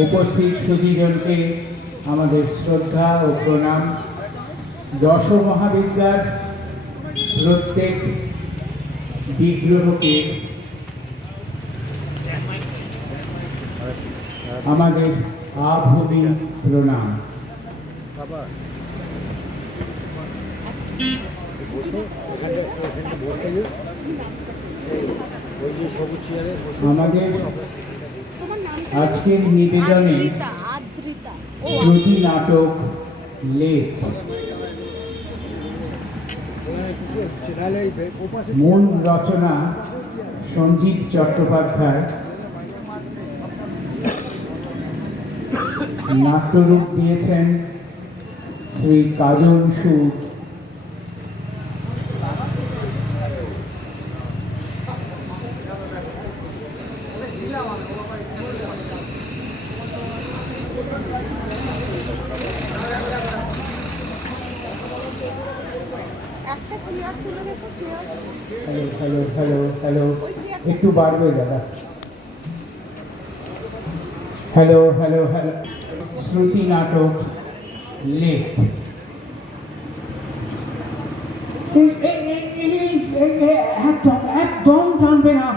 উপস্থিত সুধীজনকে আমাদের শ্রদ্ধা ও প্রণাম। দশ মহাবিদ্যার প্রত্যেক বিগ্রহকে আমাদের আভূমি প্রণাম। আমাদের আজকের নিবেদনে শ্রুতি নাটক লেখ, মূল রচনা সঞ্জীব চট্টোপাধ্যায়, নাট্যরূপ দিয়েছেন শ্রী কাজল সুর। হ্যালো হ্যালো হ্যালো হ্যালো, একটু বাড়বে দাদা। Hello hello hello. শ্রুতি নাটক লেখ। একদম টানবে না,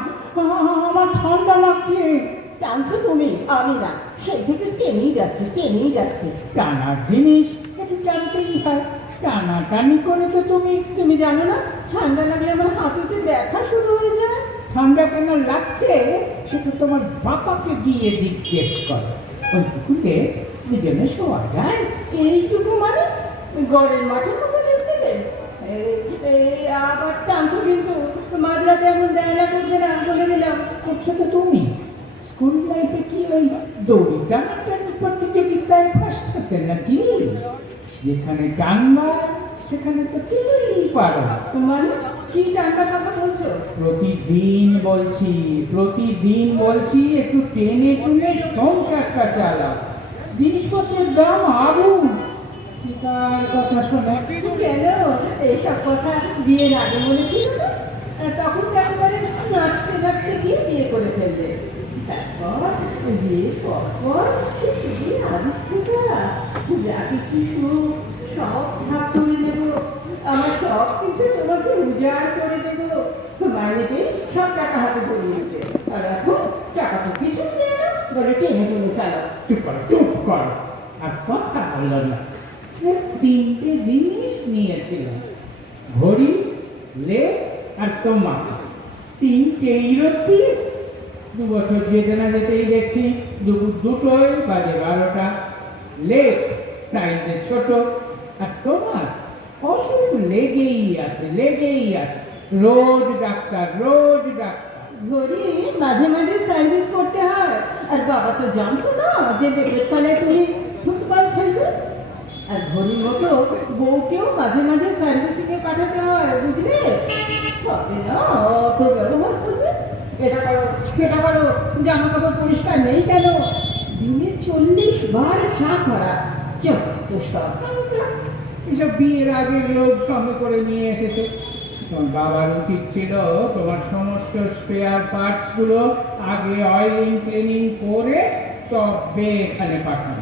আমার ঠান্ডা লাগছে। টানছো তুমি, আমি না। সেই থেকে টেনেই যাচ্ছে। টানার জিনিস একটু টানতেই হয়। টানাটানি করে তো তুমি জানো না, ঠান্ডা লাগলে আমার হাঁটুতে ব্যথা শুরু হয়ে যায়। ঠান্ডা কেন লাগছে সেটা তোমার বাবাকে গিয়ে জিজ্ঞেস করো। ওইটুকুতে দুজনে শোয়া যায়। এইটুকু মানে ঘরের মাঠের মতো দেখতে আবার টানছো কিন্তু মাঝরাতে এমন দেয়না করবে না, বলে দিলাম। করছো তো তুমি। স্কুল লাইফে কি ওই দৌড়ি টানাটানি প্রতিযোগিতায় ফার্স্ট হতে নাকি? যেখানে টানবা সেখানে তো কিছুই পারো। মানে কি টানবার কথা বলছো? প্রতিদিন বলছি একটু টেনে টুনে সংসারটা চালাও। জিনিসপত্রের দাম আরো। তার কথা শোনা কেন এইসব কথা বিয়ের আগে বলেছিল না? তখন তো একেবারে নাচতে গিয়ে বিয়ে করে ফেলবে। তারপর বিয়ের পর যা কিছু সব ভাগ করে দেবো, আমার সব কিছু তোমাকে উজাড় করে দেবো। মাইনেতে সব টাকা হাতে ধরিয়ে দিতে, আর এখন টাকা তো কিছু দেয় না, বলে টেনে চালাও। চুপ কর। আর কথা বললো না। সে তিনটে জিনিস নিয়েছিল, ঘড়ি, লেখ আর তোমাকে। তিনটেই রত্তি। 2 বছর যেতে না যেতেই দেখছি দুপুর 2টোয় বাজে 12টা। লেখ সাইজে ছোট, আর তোমার অসুখ লেগেই আছে। রোজ ডাক্তার। ঘড়ি মাঝে মাঝে সার্ভিস করতে হয়, আর বাবা তো জানতো না যে বেকের তলায় তুমি ফুটবল খেলবে। আর ঘড়ির মতো বউকেও মাঝে মাঝে সার্ভিসিংয়ে পাঠাতে হয়, বুঝলে? হবে না অত ব্যবহার করবে। এটা করো সেটা করো, জামা কাপড় পরিষ্কার নেই কেন, দিনে 40 বার চা করা। চত্ব সব এসব বিয়ের আগের লোক সঙ্গে করে নিয়ে এসেছে। তোমার বাবার উচিত ছিল তোমার সমস্ত স্পেয়ার পার্টস গুলো আগে অয়েলিং ক্লিনিং করে তবে এখানে পাঠানো।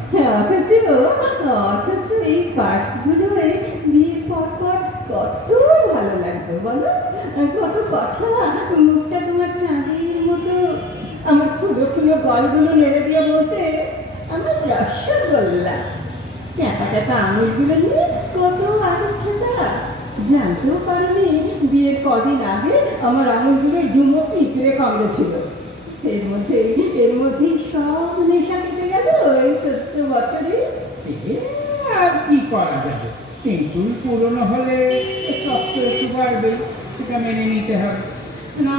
অথচ এই পার্টস গুলো বিয়ের পর কত ভালো লাগতো বলো। কত কথা, মুখটা তোমার চাঁদের মতো। আমার ফুলো গলগুলো নেড়ে দিয়ে বলতে আমার রসগোল্লা। ট্যাপা আঙুলগুলো নিয়ে কত আদর খেতা। জানতেও পারিনি বিয়ের কদিন আগে আমার আঙুলগুলো ডুমো পিঁপড়ে কামড়েছিল। এর মধ্যেই সব নেশা কেটে গেল এই 14 বছরে। আর কি করা যাবে? কিন্তু পুরনো হলে শক্ত একটু বাড়বে, সেটা মেনে নিতে হবে। না,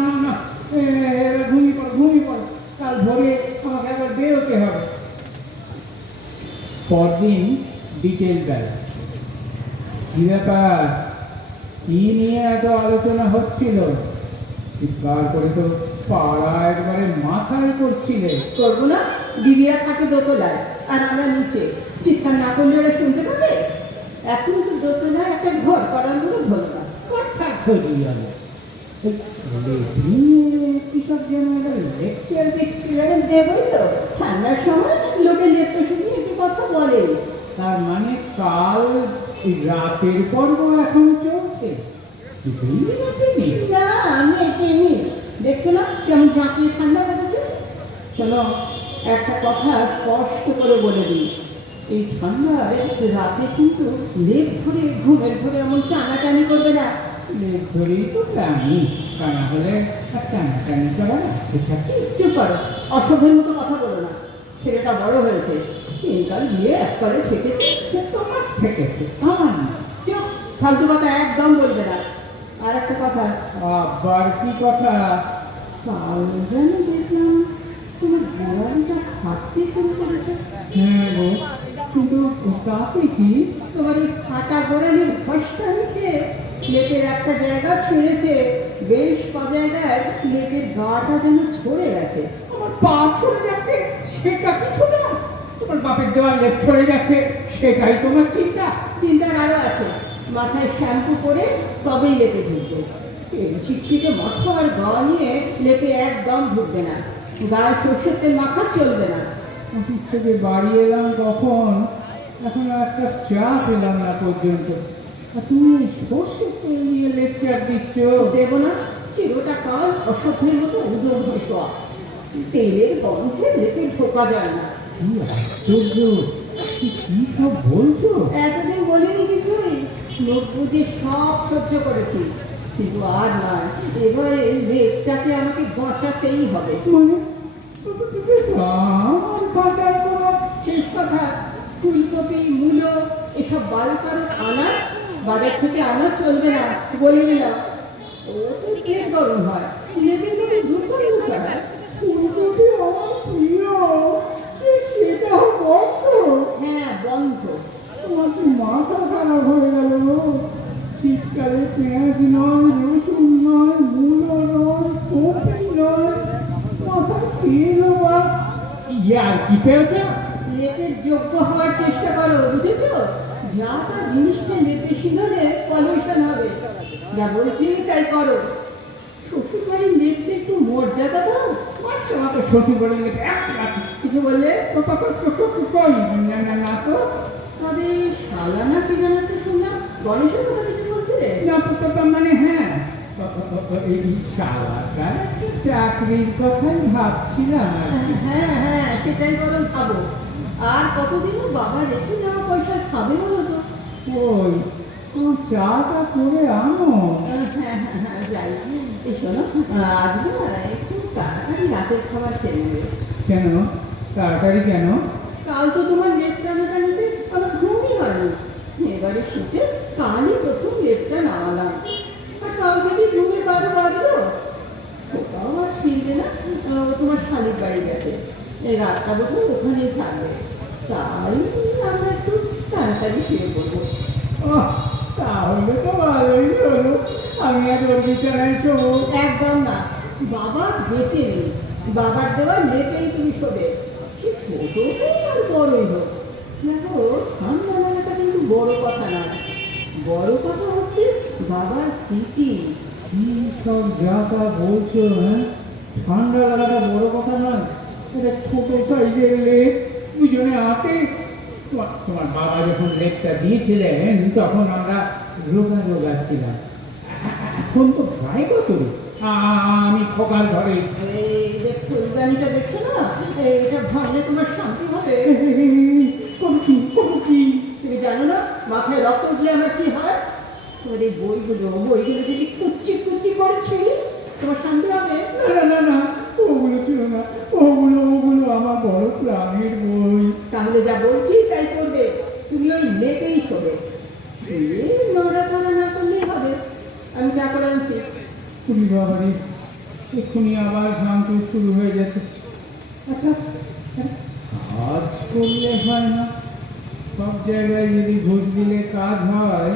ঘুমিয়ে পড়ো। কাল ভোরে আমাকে একবার বেরোতে হবে। পরদিন বিকেল বেলা। কি ব্যাপার? কি নিয়ে এত আলোচনা হচ্ছিল? চিৎকার করে তো পাড়া একবারে মাথায় করছিলে। করবো না? দিদিরা থাকে দোতলায় আর আমরা নিচে। চিৎকার না করলে ওরা শুনতে পাবে? এখন তো দোতলায় একটা ঘর করার মতো হলো না। কথা খোঁজি আমি কিসব যেন লেকচার দেখছিলেন। দেবই তো, ঠান্ডার সময় লোকে লেপটা শুনি একটু কথা বলে। তার মানে কাল এই রাতের পর্ব এখন চলছে, কিছুই মেটেনি। না আমি এটেনি, দেখছো না কেমন ঝাঁকিয়ে ঠান্ডা পড়েছে। শোনো, একটা কথা স্পষ্ট করে বলে দিই, এই ঠান্ডায় রাতে কিন্তু লেপ ধরে ঘুমের ঘরে এমন টানাটানি করবে না। লেপ ধরেই তো টানি, তা না হলে আর টানাটানি করার আছে থাকে। চুপ করো, অসভ্যের মতো কথা বলো না। ছেলেটা বড় হয়েছে, তিনকাল দিয়ে একবারে ঠেকেছে। সে তোমার ঠেকেছে, আমার না। চুপ, ফালতু কথা একদম বলবে না। আর একটা কথা, আবার কি কথা? কাল যেন দেখলাম তোমার গোড়ালিটা ফাটতে শুরু করেছে। হ্যাঁ গো, কিন্তু তাতে কি? তোমার এই ফাটা গোড়ালির ঘষটা নিতে লেপের একটা জায়গা ছুঁড়েছে, বেশ ক জায়গায় লেপের গাটা যেন ছড়ে গেছে। আমার পা ছড়ে যাচ্ছে, সেটা কিছু না। তোমার বাপের দেওয়ার লেপ ছড়ে যাচ্ছে, সেটাই তোমার চিন্তা। চিন্তার আরো আছে, মাথায় শ্যাম্পু করে তবেই লেপে ঢুকবে। এই চিকচিকে মাথা আর গা নিয়ে লেপে একদম ঢুকবে না। গায়ে সর্ষের তেল মাখা চলবে না। অফিস থেকে বাড়ি এলাম কখন, এখন একটা চা পেলাম না পর্যন্ত। আর তুমি সর্ষের তেল নিয়ে লেকচার দিচ্ছ? দেবো না, চিরটা কাল অসভ্যের মতো উদর হয়ে শোয়া। তেলের গন্ধে লেপে ঢোকা যায় না। কি আশ্চর্য, কি কি সব বলছো? এতদিন বলিনি কিছুই, লোক বুঝে সব সহ্য করেছি, কিন্তু আর নয়, এবারে লেপটাকে আমাকে বাঁচাতেই হবে। মানে আমার বাজার করা? শেষ কথা, ফুলকপি মূলো এসব বালুকারক আনাজ বাজার থেকে আনা চলবে না, বলে দিলাম। ও তো পেট গরম হয়, লেপের লোকে দুর্গন্ধ হয়। ফুলকপি আমার প্রিয়, সেটা বন্ধ। হ্যাঁ বন্ধ। তোমার কি মাথা খারাপ হয়ে গেল? শীতকালে পেঁয়াজ নয়, রসুন নয়, মূলো নয়, কপি নয়, মাথা তেলও বা আর কি পেয়েছ? লেপের যোগ্য হওয়ার চেষ্টা করো, বুঝেছো? যা তা জিনিসটা লেপে সিঁদলে পলিউশন হবে। যা বলছি তাই করো। শ্বশুর বাড়ির লেপটা একটু মর্যাদা দাও। মাসে মাত্র শ্বশুর বাড়ি লেপে একটা কিছু বললে কই না না না তো। তবে শালানা কি জানাতে শুনলাম, গণেশের কথা কিছু বলছিলে? না মানে হ্যাঁ, এই শালাকার একটা চাকরির কথাই ভাবছিলাম আর কি। হ্যাঁ হ্যাঁ, সেটাই বরং খাবো। আর কতদিনও বাবা রেখে যাওয়া পয়সা খাবে বলো তো? ওই চাটা করে আনো। হ্যাঁ হ্যাঁ হ্যাঁ, যাই। এই শোনো, আজ না একটু তাড়াতাড়ি রাতের খাবার খেয়ে নেবে। কেন তাড়াতাড়ি কেন? কাল তো তোমার লেপ টানাটানিতে আমার ঘুমই হয়নি। এবারে শীতে কালই প্রথম লেপটা নামালাম, আর কাল থেকে ঘুমে 12 বাজলো। ওটাও আর ফিরবে না, তোমার শালির বাড়ি গেছে। এই রাতটা বোধহয় ওখানেই থাকবে। তাই আমরা একটু তাড়াতাড়ি শুয়ে পড়বো। ওহ, তাহলে তো ভালোই হলো, আমি আর ওর বিছানায় শোবো। একদম না, বাবা বেঁচে নেই। বাবার দেওয়া লেপেই তুমি শোবে, সে ছোট হোক আর বড়ই হোক। দেখো, ঠান্ডা লাগাটা কিন্তু বড় কথা না, বড় কথা হচ্ছে বাবার স্মৃতি। কি সব যা তা বলছো? হ্যাঁ, ঠান্ডা লাগাটা বড় কথা নয়, এটা ছোট সাইজের লেপ, দুজনে হাতে। তোমার বাবা যখন লেপটা দিয়েছিলেন তখন আমরা রোগা রোগা ছিলাম, এখন তো প্রায় কত আমি খোকাল ধরে। এই যে ফুলদানিটা দেখছো না, এটা ভাঙলে তোমার শান্তি হবে। করছি করছি। তুমি জানো না মাথায় রক্ত উঠলে আমার কি হয়? তোমার এই বইগুলো যদি কুচি কুচি করে ছিঁড়ি, তোমার শান্তি হবে? না না না, ওগুলো ছিল না, ওগুলো আমার বড় প্রাণের বই। তাহলে যা বলছি তাই করবে, তুমি ওই লেপেই শোবে। নড়াচড়া না করলেই হবে। আমি যা করে আনছি। তুমি বাবারে, এক্ষুনি আবার ঘামতে শুরু হয়ে যেত। আচ্ছা, কাজ করলে হয় না? সব জায়গায় যদি ঘুষ দিলে কাজ হয়,